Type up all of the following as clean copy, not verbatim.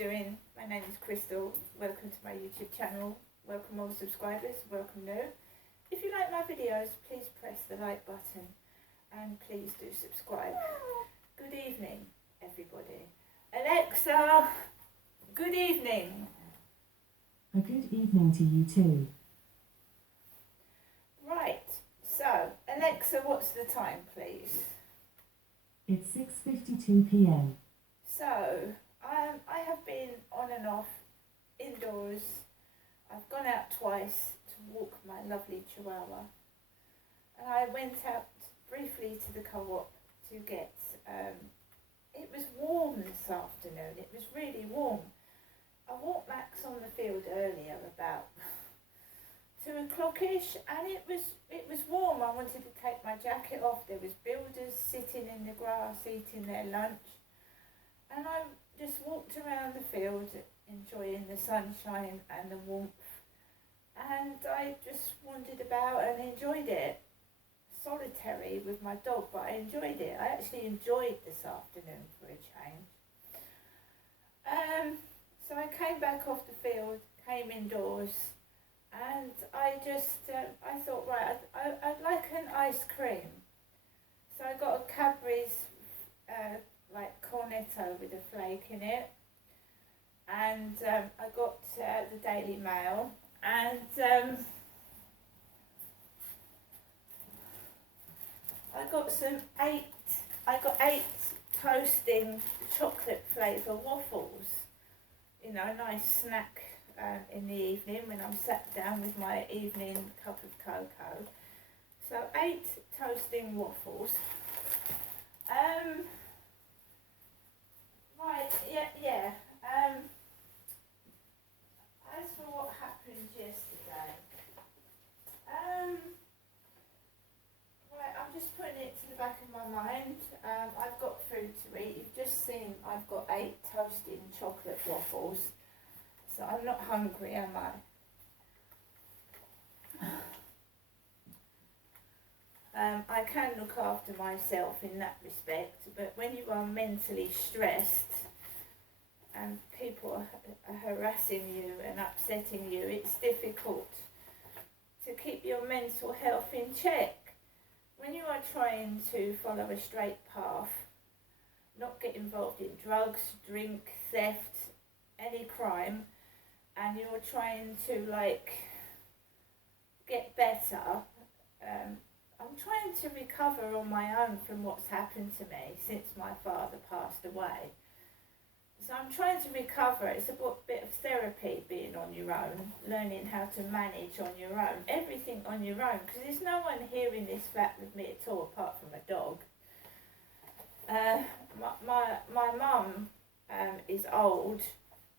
doing? My name is Crystal. Welcome to my YouTube channel. Welcome all subscribers. Welcome new. If you like my videos, please press the like button and please do subscribe. Good evening, everybody. Alexa, good evening. A good evening to you too. Right, so Alexa, what's the time, please? It's 6:52 p.m. So, I have been on and off indoors. I've gone out twice to walk my lovely Chihuahua. And I went out briefly to the co-op to get, it was warm this afternoon. It was really warm. I walked Max on the field earlier about 2 o'clock-ish, and it was warm. I wanted to take my jacket off. There was builders sitting in the grass eating their lunch. And I just walked around the field enjoying the sunshine and the warmth. And I just wandered about and enjoyed it. Solitary with my dog, but I enjoyed it. I actually enjoyed this afternoon for a change. So I came back off the field, came indoors, and I just, I thought, right, I'd like an ice cream. So I got a Cadbury's, like cornetto with a flake in it, and I got the Daily Mail, and I got eight toasting chocolate flavour waffles. You know, a nice snack in the evening when I'm sat down with my evening cup of cocoa. So 8 toasting waffles. Right, yeah. As for what happened yesterday, right, I'm just putting it to the back of my mind. I've got food to eat. You've just seen I've got 8 toasting chocolate waffles, so I'm not hungry, am I? I can look after myself in that respect, but when you are mentally stressed and people are harassing you and upsetting you, it's difficult to keep your mental health in check. When you are trying to follow a straight path, not get involved in drugs, drink, theft, any crime, and you're trying to like get better, I'm trying to recover on my own from what's happened to me since my father passed away. So I'm trying to recover. It's a bit of therapy, being on your own, learning how to manage on your own, everything on your own, because there's no one here in this flat with me at all apart from a dog. My mum is old.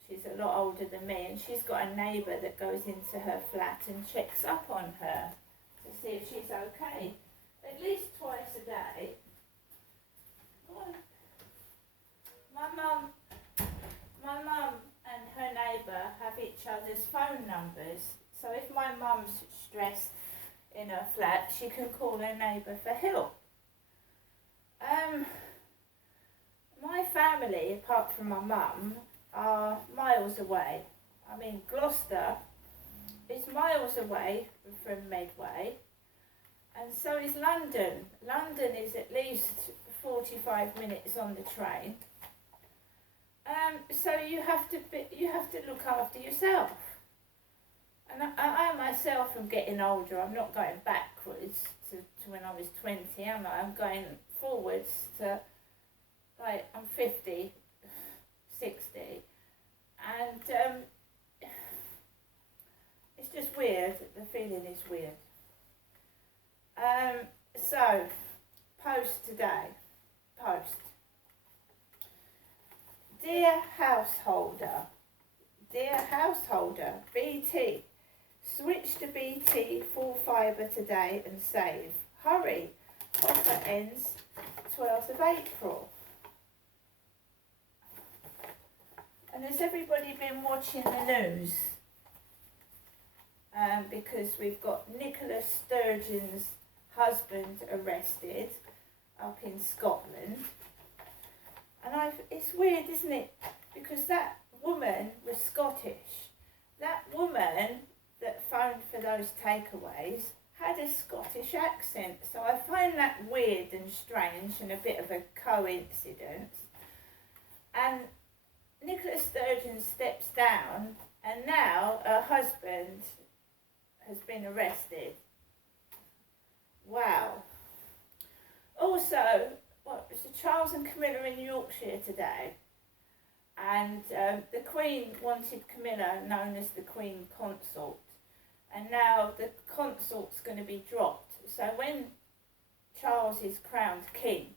She's a lot older than me, and she's got a neighbour that goes into her flat and checks up on her to see if she's okay, at least twice a day. My mum and her neighbour have each other's phone numbers, so if my mum's stressed in her flat, she can call her neighbour for help. My family, apart from my mum, are miles away. I mean, Gloucester is miles away from Medway, and so is London. London is at least 45 minutes on the train. So you have to look after yourself. And I myself am getting older. I'm not going backwards to when I was 20, am I? I'm going forwards to, like, I'm 50, 60. And it's just weird. The feeling is weird. So, post today. Post. Dear householder, BT, switch to BT full fibre today and save. Hurry, offer ends 12th of April. And has everybody been watching the news? Because we've got Nicola Sturgeon's husband arrested up in Scotland. And it's weird, isn't it? Because that woman was Scottish. That woman that phoned for those takeaways had a Scottish accent, so I find that weird and strange and a bit of a coincidence. And Nicola Sturgeon steps down, and now her husband has been arrested. Wow. Also, it's the Charles and Camilla in Yorkshire today, and the Queen wanted Camilla known as the Queen Consort, and now the consort's going to be dropped. So when Charles is crowned king,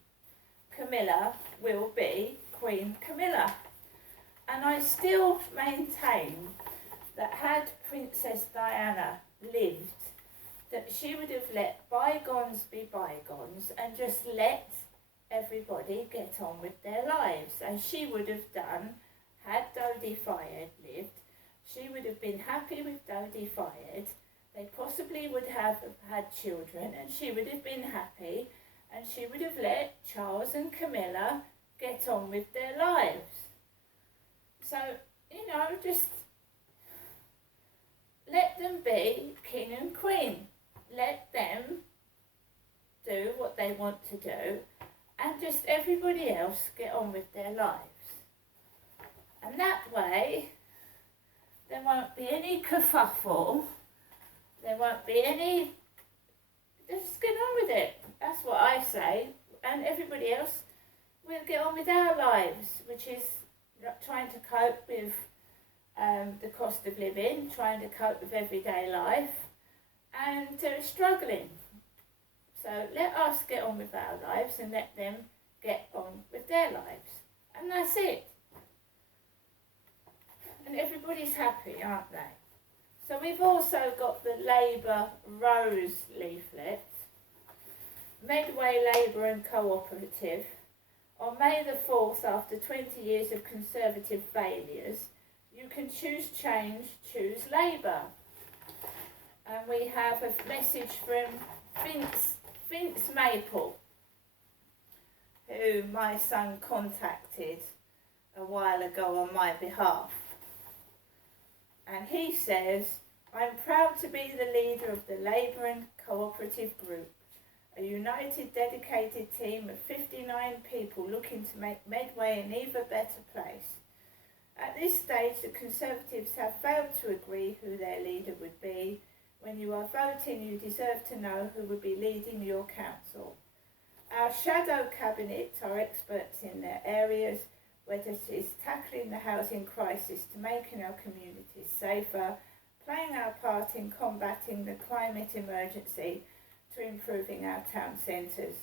Camilla will be Queen Camilla. And I still maintain that had Princess Diana lived, that she would have let bygones be bygones and just let everybody get on with their lives, as she would have done had Dodi Fayed lived. She would have been happy with Dodi Fayed. They possibly would have had children, and she would have been happy, and she would have let Charles and Camilla get on with their lives. So, just let them be king and queen. Let them do what they want to do, and just everybody else get on with their lives. And that way, there won't be any kerfuffle, there won't be any, just get on with it. That's what I say. And everybody else will get on with our lives, which is trying to cope with the cost of living, trying to cope with everyday life, and struggling. So let us get on with our lives and let them get on with their lives. And that's it. And everybody's happy, aren't they? So we've also got the Labour Rose leaflet, Medway Labour and Cooperative. On May the 4th, after 20 years of Conservative failures, you can choose change, choose Labour. And we have a message from Vince Maple, who my son contacted a while ago on my behalf. And he says, I'm proud to be the leader of the Labour and Cooperative Group, a united, dedicated team of 59 people looking to make Medway an even better place. At this stage, the Conservatives have failed to agree who their leader would be. When you are voting, you deserve to know who will be leading your council. Our shadow cabinet are experts in their areas, whether it is tackling the housing crisis to making our communities safer, playing our part in combating the climate emergency, to improving our town centres.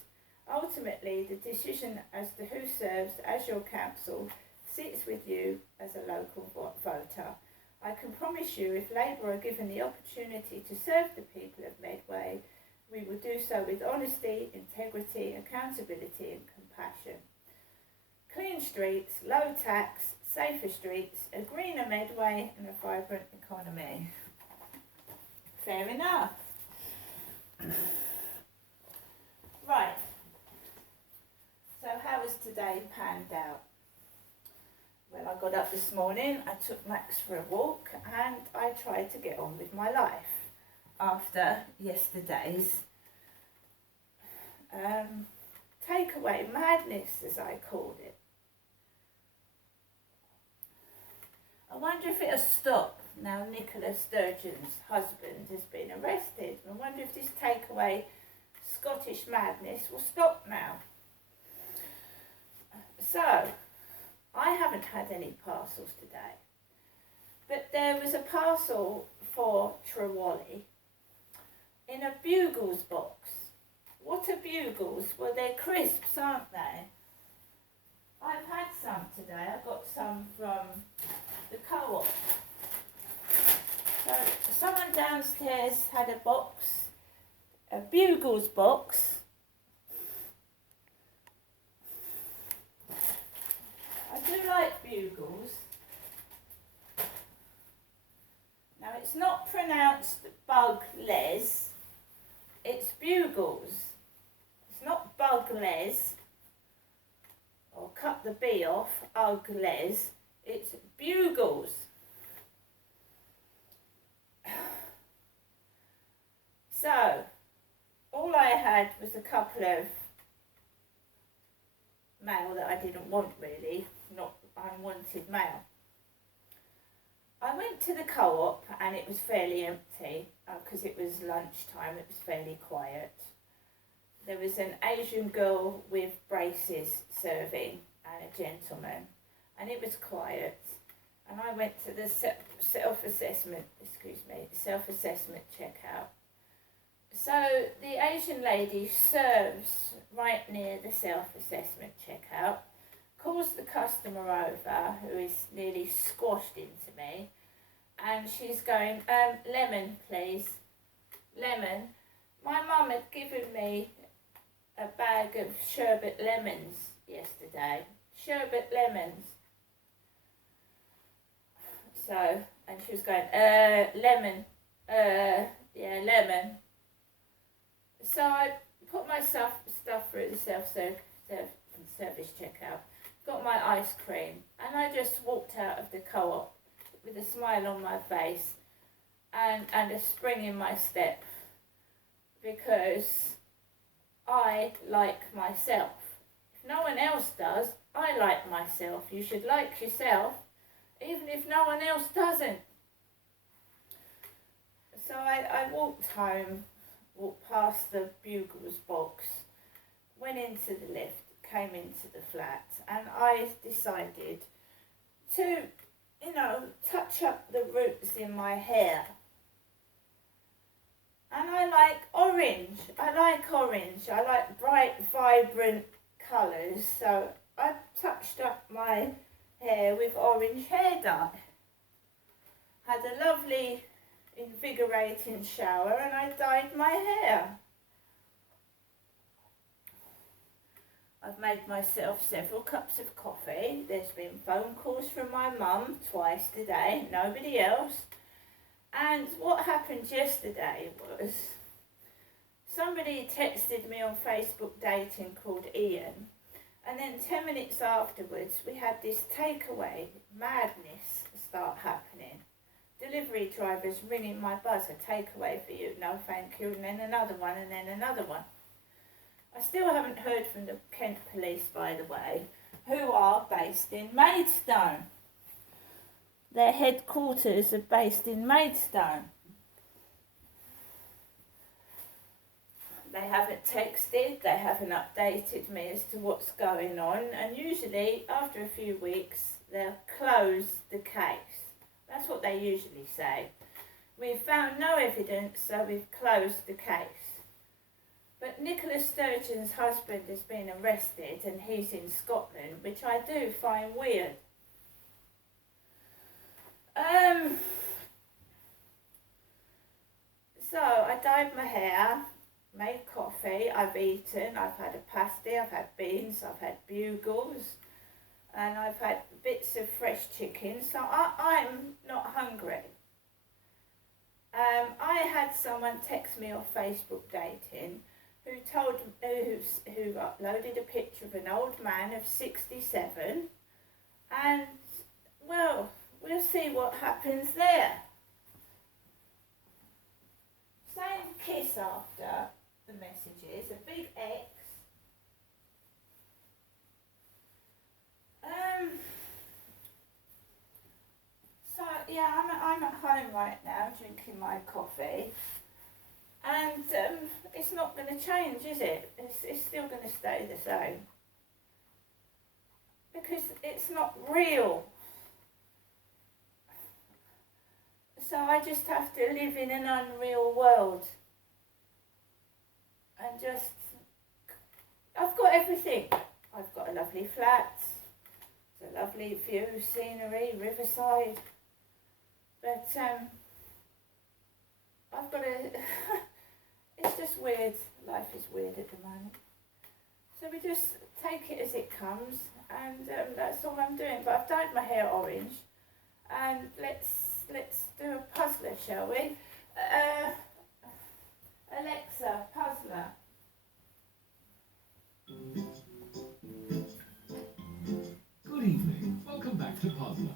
Ultimately, the decision as to who serves as your council sits with you as a local voter. I can promise you, if Labour are given the opportunity to serve the people of Medway, we will do so with honesty, integrity, accountability and compassion. Clean streets, low tax, safer streets, a greener Medway and a vibrant economy. Fair enough. Right. So how has today panned out? Well, I got up this morning, I took Max for a walk, and I tried to get on with my life after yesterday's takeaway madness, as I called it. I wonder if it'll stop now Nicola Sturgeon's husband has been arrested. I wonder if this takeaway Scottish madness will stop now. So, I haven't had any parcels today, but there was a parcel for Trewally in a Bugles box. What are Bugles? Well, they're crisps, aren't they? I've had some today. I got some from the co-op. So someone downstairs had a box, a Bugles box. I do like Bugles. Now it's not pronounced Bug-les, it's Bugles. It's not Bug-les, or cut the B off, Ug-les. It's Bugles. So, all I had was a couple of mail that I didn't want really, not unwanted mail. I went to the co-op and it was fairly empty because it was lunchtime, it was fairly quiet. There was an Asian girl with braces serving and a gentleman, and it was quiet. And I went to the self-assessment checkout. So the Asian lady serves right near the self-assessment checkout, calls the customer over, who is nearly squashed into me, and she's going, lemon please, lemon. My mum had given me a bag of sherbet lemons yesterday, sherbet lemons. So, and she was going, lemon, yeah, lemon. So I put my stuff through the self-service checkout, got my ice cream, and I just walked out of the co-op with a smile on my face and a spring in my step, because I like myself. If no one else does, I like myself. You should like yourself, even if no one else doesn't. So I walked home, walked past the Bugles box, went into the lift, came into the flat, and I decided to, touch up the roots in my hair. And I like orange. I like bright, vibrant colours. So I touched up my hair with orange hair dye. Had a lovely, invigorating shower, and I dyed my hair. I've made myself several cups of coffee. There's been phone calls from my mum twice today, nobody else. And what happened yesterday was somebody texted me on Facebook Dating called Ian, and then 10 minutes afterwards we had this takeaway madness start happening. Delivery drivers ringing my buzzer, takeaway for you, no thank you, and then another one, and then another one. I still haven't heard from the Kent police, by the way, who are based in Maidstone. Their headquarters are based in Maidstone. They haven't texted, they haven't updated me as to what's going on, and usually after a few weeks they'll close the case. That's what they usually say. We've found no evidence, so we've closed the case. But Nicola Sturgeon's husband has been arrested and he's in Scotland, which I do find weird. So I dyed my hair, made coffee, I've eaten, I've had a pasty, I've had beans, I've had Bugles, and I've had bits of fresh chicken, so I'm not hungry. I had someone text me on Facebook Dating who uploaded a picture of an old man of 67, and well, we'll see what happens there. Same kiss after the messages, a big X. So yeah, I'm at home right now drinking my coffee, and it's not going to change, is it? It's still going to stay the same, because it's not real. So I just have to live in an unreal world, and I've got everything. I've got a lovely flat, it's a lovely view, scenery, riverside, but I've got it's just weird. Life is weird at the moment. So we just take it as it comes, and that's all I'm doing. But I've dyed my hair orange, and let's do a puzzler, shall we? Alexa, puzzler. Good evening. Welcome back to Puzzler.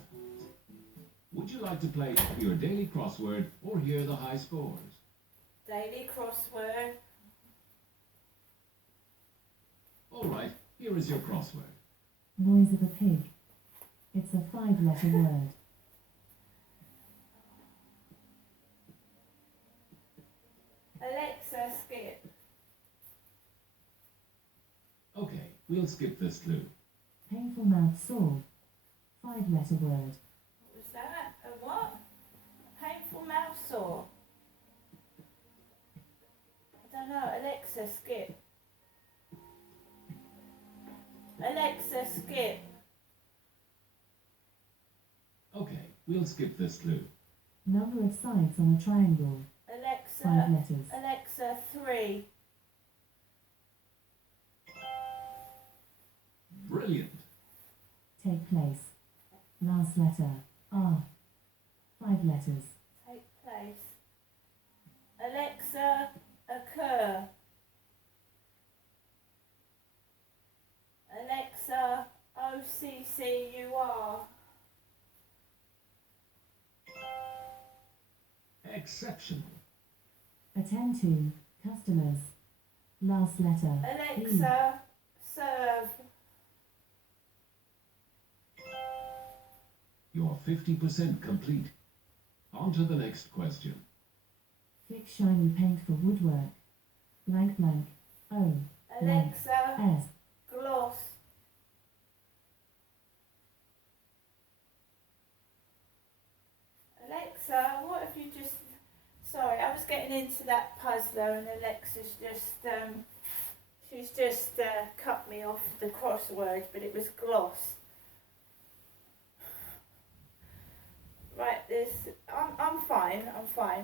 like to play your daily crossword or hear the high scores? Daily crossword. All right, here is your crossword. Noise of a pig. It's a 5-letter word. Alexa, skip. Okay, we'll skip this clue. Painful mouth sore. 5-letter word. What was that? A what? Painful mouth sore. I don't know. Alexa, skip. Alexa, skip. Okay, we'll skip this clue. Number of sides on a triangle. 5 Alexa, letters. Alexa, 3. Brilliant. Take place. Last letter. R. 5 letters. Take place. Alexa, occur. Alexa, OCCUR. Exceptional. Attend to. Customers. Last letter. E. Alexa, serve. You're 50% complete. On to the next question. Fix shiny paint for woodwork. Blank blank. O. Alexa, S. gloss. Alexa, what have you just... Sorry, I was getting into that puzzler and Alexa's she's just cut me off the crossword, but it was gloss. Right, I'm fine,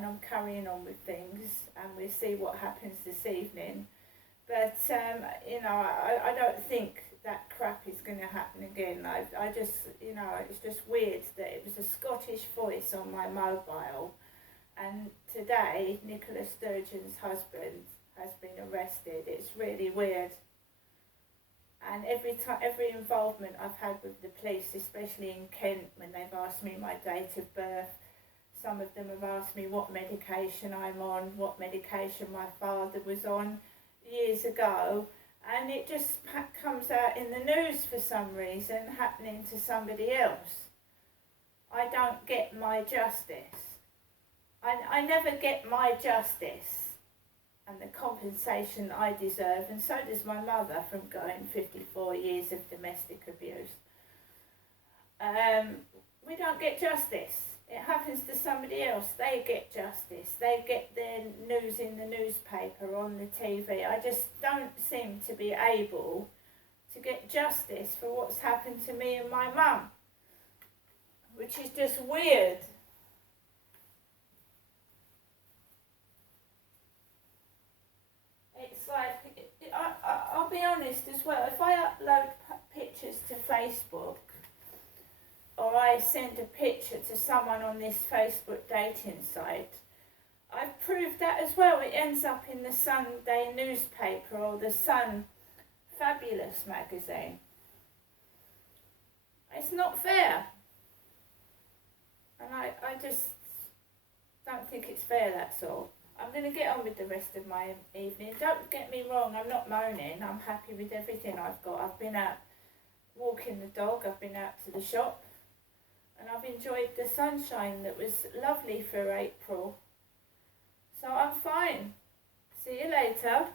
I'm carrying on with things and we'll see what happens this evening. But, I don't think that crap is going to happen again. I just, it's just weird that it was a Scottish voice on my mobile. And today, Nicola Sturgeon's husband has been arrested. It's really weird. And every involvement I've had with the police, especially in Kent, when they've asked me my date of birth, some of them have asked me what medication I'm on, what medication my father was on years ago, and it just comes out in the news for some reason, happening to somebody else. I don't get my justice. I never get my justice and the compensation I deserve, and so does my mother from going 54 years of domestic abuse. We don't get justice. It happens to somebody else. They get justice. They get their news in the newspaper, on the TV. I just don't seem to be able to get justice for what's happened to me and my mum, which is just weird. It's like, I'll be honest as well, if I upload pictures to Facebook, or I send a picture to someone on this Facebook dating site, I've proved that as well. It ends up in the Sunday newspaper or the Sun Fabulous magazine. It's not fair. And I just don't think it's fair, that's all. I'm going to get on with the rest of my evening. Don't get me wrong, I'm not moaning. I'm happy with everything I've got. I've been out walking the dog, I've been out to the shop, and I've enjoyed the sunshine that was lovely for April. So I'm fine. See you later.